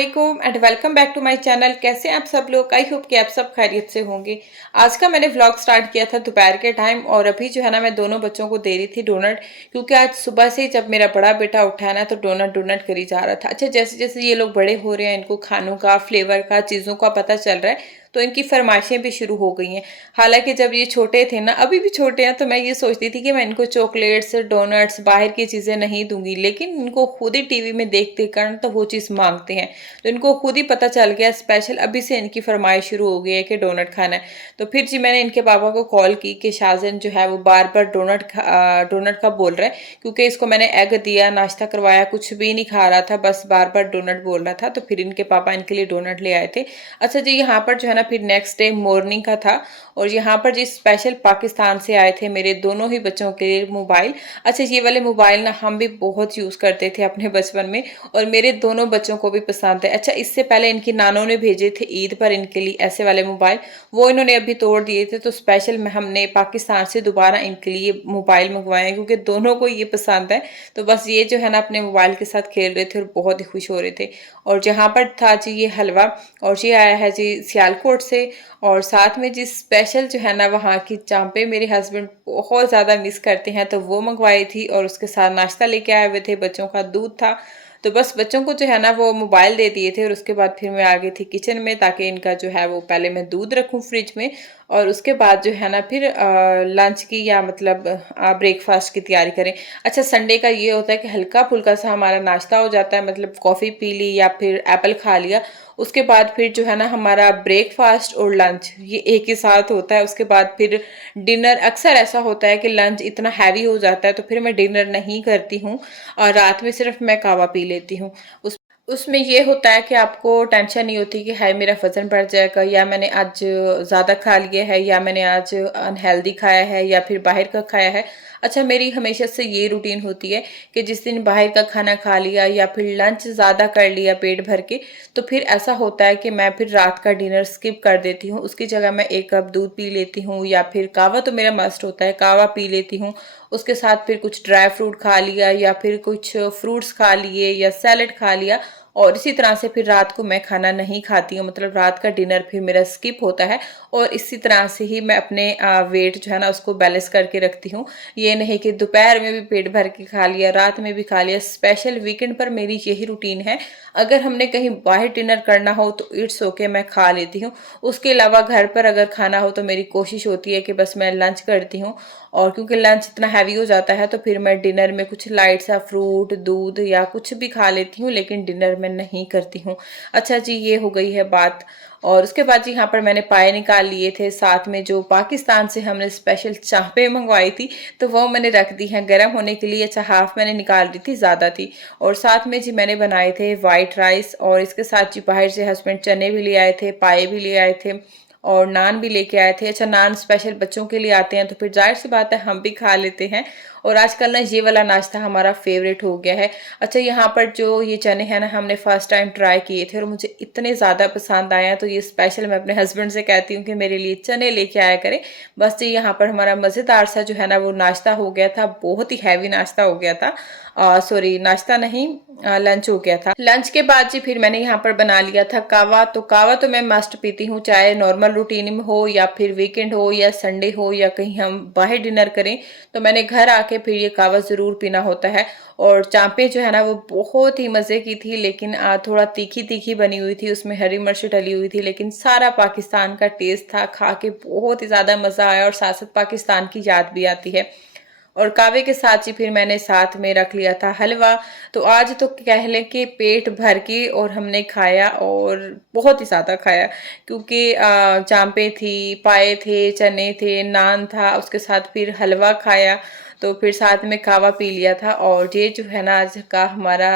वालेकुम and welcome back to my channel. कैसे हैं आप सब लोग? आई होप कि आप सब खैरियत से होंगे। आज का मैंने व्लॉग स्टार्ट किया था दोपहर के टाइम और अभी जो है ना मैं दोनों बच्चों को दे रही थी डोनट, क्योंकि आज सुबह से ही जब मेरा बड़ा बेटा उठा है ना तो डोनट डोनट करी जा रहा था। अच्छा, जैसे जैसे ये लोग बड़े हो रहे हैं इनको खानों का, फ्लेवर का, चीज़ों का पता चल रहा है तो इनकी फरमाइशें भी शुरू हो गई हैं। हालांकि जब ये छोटे थे ना, अभी भी छोटे हैं, तो मैं ये सोचती थी कि मैं इनको चॉकलेट्स, डोनट्स, बाहर की चीज़ें नहीं दूंगी, लेकिन इनको खुद ही टीवी में देख देख कर तो वो चीज़ मांगते हैं। तो इनको खुद ही पता चल गया, स्पेशल अभी से इनकी फरमाइश शुरू हो गई है कि डोनट खाना है। तो फिर जी मैंने इनके पापा को कॉल की कि शाज़न जो है वो बार बार डोनट का बोल रहा है, क्योंकि इसको मैंने एग दिया, नाश्ता करवाया, कुछ भी नहीं खा रहा था, बस बार बार डोनट बोल रहा था। तो फिर इनके पापा इनके लिए डोनट ले आए थे। अच्छा जी, यहाँ पर जो है ना फिर नेक्स्ट डे मॉर्निंग का था और यहाँ पर जी स्पेशल पाकिस्तान से आए थे मेरे दोनों ही बच्चों के लिए मोबाइल। अच्छा, ये वाले मोबाइल ना हम भी बहुत यूज़ करते थे अपने बचपन में और मेरे दोनों बच्चों को भी पसंद है। अच्छा, इससे पहले इनकी नानों ने भेजे थे ईद पर इनके लिए ऐसे वाले मोबाइल, वो इन्होंने अभी तोड़ दिए थे, तो स्पेशल में हमने पाकिस्तान से दोबारा इनके लिए मोबाइल मंगवाए हैं क्योंकि दोनों को ये पसंद है। तो बस ये जो है ना अपने मोबाइल के साथ खेल रहे थे और बहुत ही खुश हो रहे थे। और जहाँ पर था जी ये हलवा, और ये आया है जी सियालकोट से, और साथ में जी स्पेशल जो है ना वहाँ की चांपे मेरे हस्बैंड बहुत ज़्यादा मिस करते हैं, तो वो मंगवाई थी और उसके साथ नाश्ता लेके आए हुए थे, बच्चों का दूध था। तो बस बच्चों को जो है ना वो मोबाइल दे दिए थे और उसके बाद फिर मैं आ गई थी किचन में, ताकि इनका जो है वो पहले मैं दूध रखूं फ्रिज में और उसके बाद जो है ना फिर लंच की या मतलब ब्रेकफास्ट की तैयारी करें। अच्छा, संडे का ये होता है कि हल्का फुल्का सा हमारा नाश्ता हो जाता है, मतलब कॉफ़ी पी ली या फिर एप्पल खा लिया, उसके बाद फिर जो है ना हमारा ब्रेकफास्ट और लंच ये एक ही साथ होता है। उसके बाद फिर डिनर, अक्सर ऐसा होता है कि लंच इतना हैवी हो जाता है तो फिर मैं डिनर नहीं करती हूँ और रात में सिर्फ मैं कावा पी लेती हूँ। उसमें ये होता है कि आपको टेंशन नहीं होती कि हाय मेरा वजन बढ़ जाएगा, या मैंने आज ज़्यादा खा लिया है, या मैंने आज अनहेल्दी खाया है, या फिर बाहर का खाया है। अच्छा, मेरी हमेशा से ये रूटीन होती है कि जिस दिन बाहर का खाना खा लिया या फिर लंच ज़्यादा कर लिया पेट भर के, तो फिर ऐसा होता है कि मैं फिर रात का डिनर स्किप कर देती हूँ। उसकी जगह मैं 1 कप दूध पी लेती हूँ या फिर कावा तो मेरा मस्ट होता है, कावा पी लेती हूँ। उसके साथ फिर कुछ ड्राई फ्रूट खा लिया या फिर कुछ फ्रूट्स खा लिए या सैलड खा लिया, और इसी तरह से फिर रात को मैं खाना नहीं खाती हूँ, मतलब रात का डिनर फिर मेरा स्किप होता है। और इसी तरह से ही मैं अपने वेट जो है ना उसको बैलेंस करके रखती हूँ। ये नहीं कि दोपहर में भी पेट भर के खा लिया, रात में भी खा लिया। स्पेशल वीकेंड पर मेरी यही रूटीन है। अगर हमने कहीं बाहर डिनर करना हो तो इट्स ओके, मैं खा लेती हूँ। उसके अलावा घर पर अगर खाना हो तो मेरी कोशिश होती है कि बस मैं लंच करती हूँ, और क्योंकि लंच इतना हैवी हो जाता है तो फिर मैं डिनर में कुछ लाइट सा फ्रूट, दूध या कुछ भी खा लेती हूँ, लेकिन डिनर में नहीं करती हूँ। अच्छा जी, ये हो गई है बात। और उसके बाद जी यहाँ पर मैंने पाए निकाल लिए थे, साथ में जो पाकिस्तान से हमने स्पेशल चांपे मंगवाई थी तो वो मैंने रख दी हैं गर्म होने के लिए। अच्छा, हाफ मैंने निकाल दी थी, ज़्यादा थी। और साथ में जी मैंने बनाए थे वाइट राइस, और इसके साथ जी बाहर से हस्बैंड चने भी ले आए थे, पाए भी ले आए थे और नान भी लेके आए थे। अच्छा, नान स्पेशल बच्चों के लिए आते हैं तो फिर जाहिर सी बात है हम भी खा लेते हैं, और आजकल ना ये वाला नाश्ता हमारा फेवरेट हो गया है। अच्छा, यहाँ पर जो ये चने हैं ना हमने फर्स्ट टाइम ट्राई किए थे और मुझे इतने ज़्यादा पसंद आए हैं, तो ये स्पेशल मैं अपने हस्बैंड से कहती हूँ कि मेरे लिए चने लेके आया करें। बस जी यहाँ पर हमारा मज़ेदार सा जो है ना वो नाश्ता हो गया था, बहुत ही हैवी नाश्ता हो गया था। सॉरी, नाश्ता नहीं, लंच हो गया था। लंच के बाद जी फिर मैंने यहाँ पर बना लिया था कावा। तो कावा तो मैं मस्ट पीती हूँ, चाहे नॉर्मल रूटीन में हो या फिर वीकेंड हो या संडे हो या कहीं हम बाहर डिनर करें, तो मैंने घर आके फिर ये कावा ज़रूर पीना होता है। और चांपे जो है ना वो बहुत ही मज़े की थी, लेकिन थोड़ा तीखी तीखी बनी हुई थी, उसमें हरी मिर्च डली हुई थी, लेकिन सारा पाकिस्तान का टेस्ट था, खा के बहुत ही ज़्यादा मज़ा आया और साथ साथ पाकिस्तान की याद भी आती है। और कावे के साथ ही फिर मैंने साथ में रख लिया था हलवा। तो आज तो कह लें कि पेट भर के और हमने खाया, और बहुत ही ज़्यादा खाया, क्योंकि चांपे थी, पाए थे, चने थे, नान था, उसके साथ फिर हलवा खाया, तो फिर साथ में कावा पी लिया था। और ये जो है ना आज का हमारा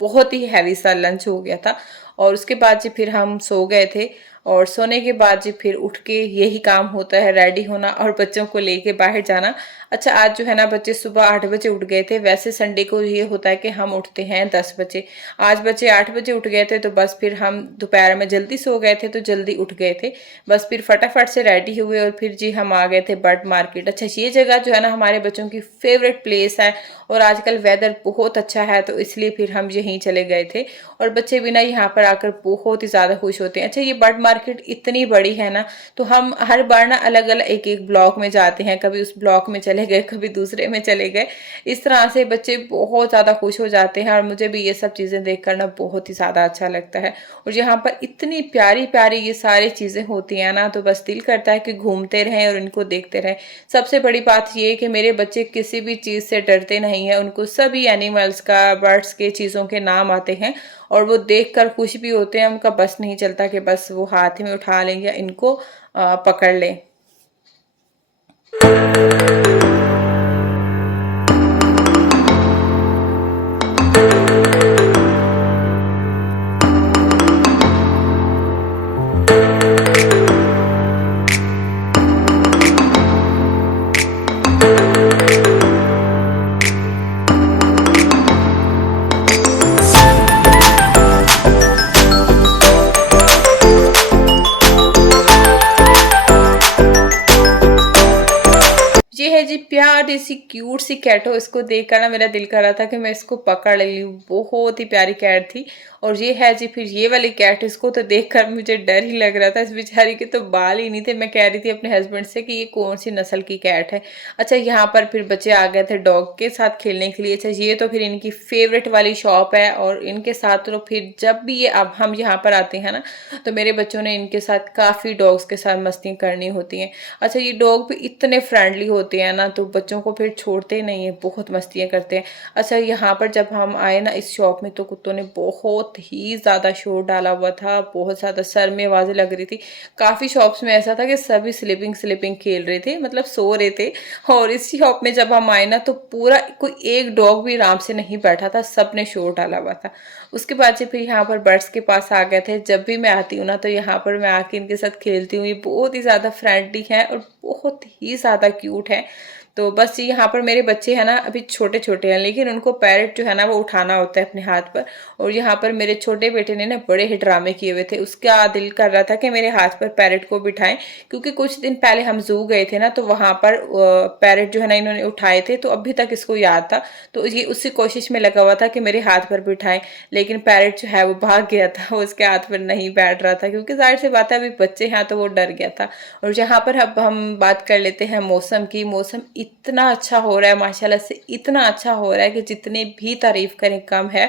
बहुत ही हैवी सा लंच हो गया था। और उसके बाद जी फिर हम सो गए थे। और सोने के बाद जी फिर उठ के यही काम होता है, रेडी होना और बच्चों को लेके बाहर जाना। अच्छा, आज जो है ना बच्चे सुबह 8 बजे उठ गए थे। वैसे संडे को ये होता है कि हम उठते हैं 10 बजे। आज बच्चे 8 बजे उठ गए थे, तो बस फिर हम दोपहर में जल्दी सो गए थे तो जल्दी उठ गए थे। बस फिर फटाफट से रेडी हुए और फिर जी हम आ गए थे बर्ड मार्केट। अच्छा, ये जगह जो है ना हमारे बच्चों की फेवरेट प्लेस है और आजकल वेदर बहुत अच्छा है, तो इसलिए फिर हम यहीं चले गए थे। और बच्चे भी ना यहाँ पर आकर बहुत ही ज़्यादा खुश होते हैं। अच्छा, ये बर्ड मार्केट इतनी बड़ी है ना, तो हम हर बार ना अलग अलग एक एक ब्लॉक में जाते हैं। कभी उस ब्लॉक में चले गए, कभी दूसरे में चले गए। इस तरह से बच्चे बहुत ज़्यादा खुश हो जाते हैं और मुझे भी ये सब चीज़ें देख कर ना बहुत ही ज़्यादा अच्छा लगता है। और यहाँ पर इतनी प्यारी प्यारी ये सारी चीज़ें होती हैं ना, तो बस दिल करता है कि घूमते रहें और इनको देखते रहें। सबसे बड़ी बात ये है कि मेरे बच्चे किसी भी चीज़ से डरते नहीं हैं। उनको सभी एनिमल्स का, बर्ड्स के, चीज़ों के नाम आते हैं और वो देखकर खुश भी होते हैं। उनका बस नहीं चलता कि बस वो हाथ में उठा लें या इनको पकड़ लें। ये है जी प्यारी सी क्यूट सी कैट हो। इसको देखकर ना मेरा दिल कर रहा था कि मैं इसको पकड़ लूं। बहुत ही प्यारी कैट थी। और ये है जी फिर ये वाली कैट। इसको तो देखकर मुझे डर ही लग रहा था। इस बेचारी के तो बाल ही नहीं थे। मैं कह रही थी अपने हस्बैंड से कि ये कौन सी नस्ल की कैट है। अच्छा, यहाँ पर फिर बच्चे आ गए थे डॉग के साथ खेलने के लिए। अच्छा, ये तो फिर इनकी फेवरेट वाली शॉप है और इनके साथ तो फिर जब भी ये अब हम यहाँ पर आते हैं ना, तो मेरे बच्चों ने इनके साथ काफ़ी डॉग्स के साथ मस्ती करनी होती हैं। अच्छा, ये डॉग भी इतने फ्रेंडली होते हैं ना, तो बच्चों को फिर छोड़ते नहीं है, बहुत मस्तियाँ करते हैं। अच्छा, यहाँ पर जब हम आए ना इस शॉप में, तो कुत्तों ने बहुत ही ज़्यादा शोर डाला हुआ था। बहुत ज़्यादा सर में आवाज़ें लग रही थी। काफ़ी शॉप्स में ऐसा था कि सभी स्लीपिंग स्लीपिंग खेल रहे थे, मतलब सो रहे थे। और इस शॉप में जब हम आए ना, तो पूरा कोई एक डॉग भी आराम से नहीं बैठा था, सब ने शोर डाला हुआ था। उसके बाद से फिर यहाँ पर बर्ड्स के पास आ गए थे। जब भी मैं आती हूँ ना, तो यहाँ पर मैं आके इनके साथ खेलती हूँ। ये बहुत ही ज़्यादा फ्रेंडली है और बहुत ही ज़्यादा क्यूट है। तो बस यहाँ पर मेरे बच्चे हैं ना अभी छोटे छोटे हैं, लेकिन उनको पैरेट जो है ना वो उठाना होता है अपने हाथ पर। और यहाँ पर मेरे छोटे बेटे ने ना बड़े ही ड्रामे किए हुए थे। उसका दिल कर रहा था कि मेरे हाथ पर पैरेट को बिठाएं, क्योंकि कुछ दिन पहले हम जू गए थे ना, तो वहाँ पर पैरेट जो है ना इन्होंने उठाए थे, तो अभी तक इसको याद था। तो ये उसी कोशिश में लगा हुआ था कि मेरे हाथ पर बिठाएं, लेकिन पैरेट जो है वो भाग गया था। वो उसके हाथ पर नहीं बैठ रहा था, क्योंकि जाहिर सी बात है अभी बच्चे हैं तो वो डर गया था। और यहाँ पर अब हम बात कर लेते हैं मौसम की। मौसम इतना अच्छा हो रहा है माशाल्लाह से, इतना अच्छा हो रहा है कि जितनी भी तारीफ करें कम है।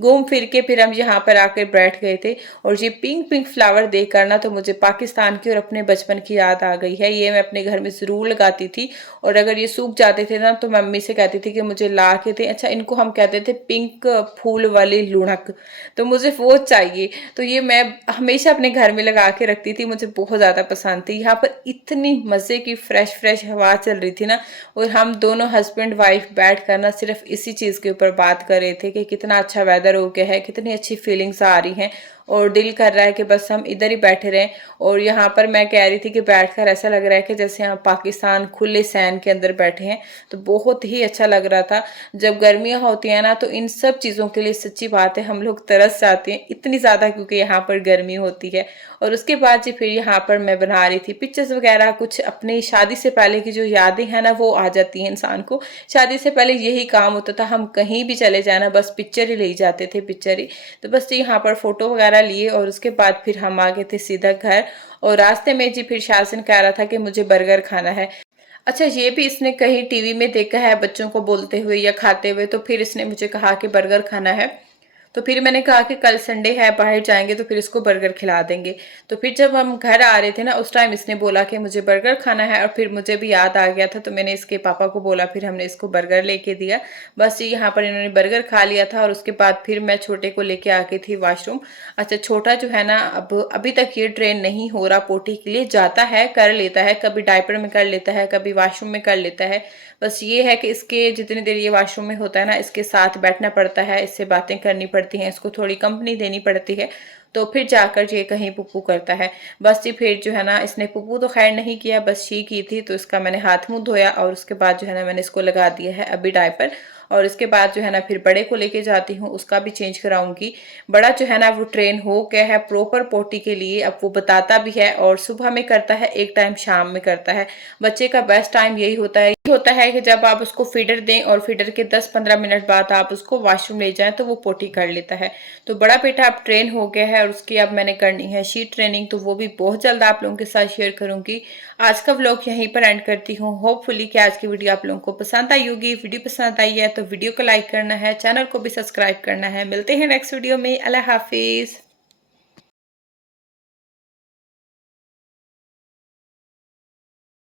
घूम फिर के फिर हम यहाँ पर आकर बैठ गए थे। और ये पिंक पिंक फ्लावर देख कर ना, तो मुझे पाकिस्तान की और अपने बचपन की याद आ गई है। ये मैं अपने घर में ज़रूर लगाती थी। और अगर ये सूख जाते थे ना, तो मम्मी से कहती थी कि मुझे ला के दे। अच्छा, इनको हम कहते थे पिंक फूल वाली लुढ़क, तो मुझे वो चाहिए। तो ये मैं हमेशा अपने घर में लगा के रखती थी, मुझे बहुत ज़्यादा पसंद थी। यहाँ पर इतनी मज़े की फ्रेश फ्रेश हवा चल रही थी ना, और हम दोनों हस्बैंड वाइफ बैठ कर ना सिर्फ इसी चीज़ के ऊपर बात कर रहे थे कि कितना अच्छा वेदर हो गया है, कितनी अच्छी फीलिंग्स आ रही हैं। और दिल कर रहा है कि बस हम इधर ही बैठे रहें। और यहाँ पर मैं कह रही थी कि बैठकर ऐसा लग रहा है कि जैसे हम पाकिस्तान खुले सैन के अंदर बैठे हैं। तो बहुत ही अच्छा लग रहा था। जब गर्मियाँ होती हैं ना, तो इन सब चीज़ों के लिए सच्ची बात है हम लोग तरस जाते हैं इतनी ज़्यादा, क्योंकि यहाँ पर गर्मी होती है। और उसके बाद जी फिर यहाँ पर मैं बना रही थी पिक्चर्स वगैरह, कुछ अपनी शादी से पहले की जो यादें हैं ना वो आ जाती हैं इंसान को। शादी से पहले यही काम होता था, हम कहीं भी चले जाना बस पिक्चर ही ले जाते थे, पिक्चर ही। तो बस यहाँ पर फोटो वगैरह लिए और उसके बाद फिर हम आ गए थे सीधा घर। और रास्ते में जी फिर शासन कह रहा था कि मुझे बर्गर खाना है। अच्छा, ये भी इसने कहीं टीवी में देखा है बच्चों को बोलते हुए या खाते हुए, तो फिर इसने मुझे कहा कि बर्गर खाना है। तो फिर मैंने कहा कि कल संडे है, बाहर जाएंगे तो फिर इसको बर्गर खिला देंगे। तो फिर जब हम घर आ रहे थे ना, उस टाइम इसने बोला कि मुझे बर्गर खाना है। और फिर मुझे भी याद आ गया था, तो मैंने इसके पापा को बोला, फिर हमने इसको बर्गर लेके दिया। बस ये यहाँ पर इन्होंने बर्गर खा लिया था। और उसके बाद फिर मैं छोटे को लेके आ गई थी वॉशरूम। अच्छा, छोटा जो है ना अब अभी तक ये ट्रेन नहीं हो रहा पोटी के लिए, जाता है कर लेता है, कभी डायपर में कर लेता है, कभी वॉशरूम में कर लेता है। बस ये है कि इसके जितनी देर ये वॉशरूम में होता है ना, इसके साथ बैठना पड़ता है, इससे बातें करनी पड़ती हैं, इसको थोड़ी कंपनी देनी पड़ती है, तो फिर जाकर ये कहीं पुप्पू करता है। बस जी फिर जो है ना, इसने पुप्पू तो खैर नहीं किया, बस शी की थी, तो इसका मैंने हाथ मुंह धोया और उसके बाद जो है ना मैंने इसको लगा दिया है अभी डायपर। और इसके बाद जो है ना फिर बड़े को लेके जाती हूँ, उसका भी चेंज कराऊंगी। बड़ा जो है ना वो ट्रेन हो गया है प्रॉपर पोटी के लिए, अब वो बताता भी है, और सुबह में करता है एक टाइम, शाम में करता है। बच्चे का बेस्ट टाइम यही होता है कि जब आप उसको फीडर दें और फीडर के 10-15 मिनट बाद आप उसको वॉशरूम ले जाएं तो वो पोटी कर लेता है। तो बड़ा बेटा अब ट्रेन हो गया है और उसकी अब मैंने करनी है शीट ट्रेनिंग, तो वो भी बहुत जल्द आप लोगों के साथ शेयर करूंगी। आज का व्लॉग यहीं पर एंड करती हूँ। होपफुली कि आज की वीडियो आप लोगों को पसंद आई होगी। वीडियो पसंद आई है तो वीडियो को लाइक करना है, चैनल को भी सब्सक्राइब करना है। मिलते हैं नेक्स्ट वीडियो में। अल्लाह हाफिज।